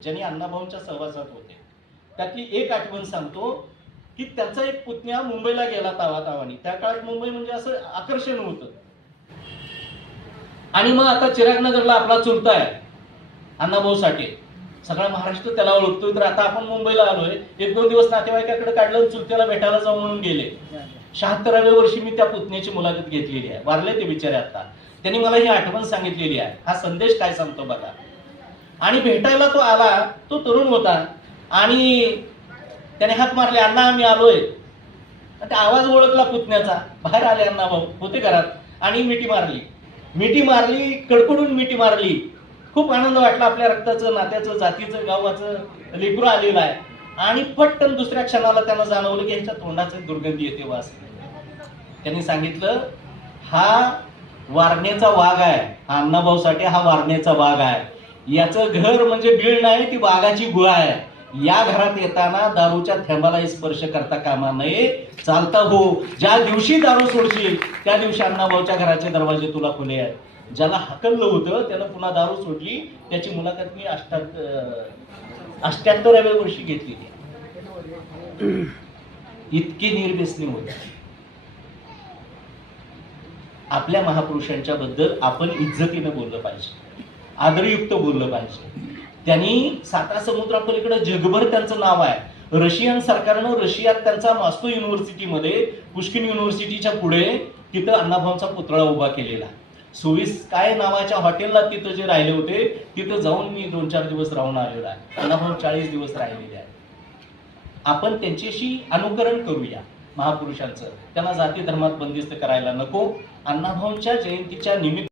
ज्यांनी अण्णाभाऊंच्या सहवासात होते. त्यातली एक आठवण सांगतो की त्याचा एक पुतण्या मुंबईला गेला तावा तावानी. त्या काळात मुंबई म्हणजे असं आकर्षण होतं. आणि मग आता चिरागनगरला आपला चुलता आहे अण्णाभाऊ साठे सगळा महाराष्ट्र त्याला ओळखतोय. तर आता आपण मुंबईला आलोय. एक दोन दिवस नातेवाईकाकडे काढलं चुलत्याला भेटायला जाऊ म्हणून गेले. शहात्तराव्या वर्षी मी त्या पुतण्याची मुलाखत घेतलेली आहे. वारले ते बिचारे आता. त्यांनी मला ही आठवण सांगितलेली आहे. हा संदेश काय सांगतो बघा. आणि भेटायला तो आला तो तरुण होता. आणि त्याने हात मारले अण्णा आम्ही आलोय. ते त्या आवाज ओळखला पुतण्याचा. बाहेर आले अण्णा भाऊ होते घरात. आणि मिठी मारली. मिठी मारली कडकडून मिठी मारली. खूप आनंद वाटला आपल्या रक्ताचं नात्याचं जातीचं गावाचं. लेकरू आलेलं आहे. आणि पटकन दुसऱ्या क्षणाला त्यांना जाणवलं की ह्याच्या तोंडाचं दुर्गंधी येते वास. त्यांनी सांगितलं हा वारण्याचा वाघ आहे. अण्णाभाऊसाठी हा वारण्याचा वाघ आहे. याचं घर म्हणजे बीळ नाही ती वाघाची गुहा आहे. या घरात येताना दारूच्या थेंबालाही स्पर्श करता कामा नये. चालता हो. ज्या दिवशी दारू सोडशील त्या दिवशी अण्णाभाऊच्या घराचे दरवाजे तुला खुले आहेत. ज्याला हकललं होतं त्यानं पुन्हा दारू सोडली. त्याची मुलाखत मी अष्ट्याहत्तर अष्ट्याहत्तराव्या वर्षी घेतलेली इतकी इतके निर्व्यसनी होते आपल्या महापुरुषांच्या बद्दल आपण इज्जतीनं बोललं पाहिजे. आदरयुक्त बोललं पाहिजे. त्यांनी सातारा समुद्रापलीकडे जगभर त्यांचं नाव आहे. रशियन सरकारनं रशियात त्यांचा मॉस्को युनिव्हर्सिटीमध्ये पुष्किन युनिव्हर्सिटीच्या पुढे तिथं अण्णाभाऊंचा पुतळा उभा केलेला. सुविस काय नावाच्या हॉटेलला तिथं जे राहिले होते तिथं जाऊन मी दोन चार दिवस राहून आलेलो आहे. अण्णाभाऊ चाळीस दिवस राहिलेले आहे आपण त्यांच्याशी अनुकरण करूया महापुरुषांचं. त्यांना जाती धर्मात बंदिस्त करायला नको. अण्णाभाऊंच्या जयंतीच्या निमित्त